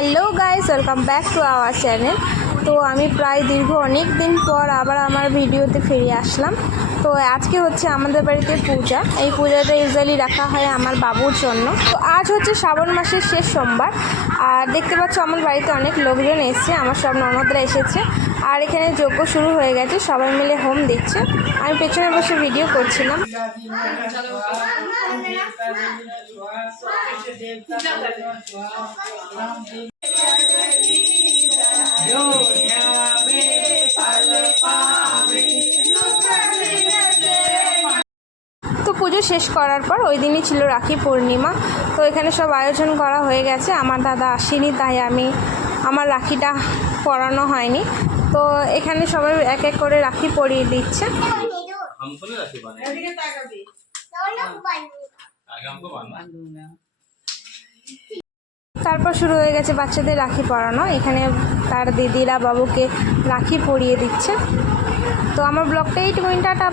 Hello guys, welcome back to our channel. তো আমি প্রায় দীর্ঘ অনেক দিন পর আবার আমার ভিডিওতে ফিরে আসলাম। তো আজকে হচ্ছে আমাদের বাড়িতে পূজা। এই পূজাটা ইউজুয়ালি রাখা হয় আমার বাবুর জন্য। তো আজ হচ্ছে শ্রাবণ মাসের শেষ সোমবার, আর দেখতে পাচ্ছ আমার বাড়িতে অনেক লোকজন এসছে, আমার সব ননদরা এসেছে। আর এখানে যজ্ঞ শুরু হয়ে গেছে, সবাই মিলে হোম দিচ্ছে। আমি পেছনে বসে ভিডিও করছিলাম। তো পুজো শেষ করার পর ওই দিনই ছিল রাখি পূর্ণিমা। তো এখানে সব আয়োজন করা হয়ে গেছে। আমার দাদা আসেনি, তাই আমার রাখিটা পরানো হয়নি। তো এখানে সবাই এক এক করে রাখি পরিয়ে দিচ্ছে। তারপর শুরু হয়ে গেছে বাচ্চাদের রাখি পরানো। এখানে তার দিদিরা বাবুকে রাখি পরিয়ে দিচ্ছে। তো আমার ব্লগটা এইটুকুই, টাটা।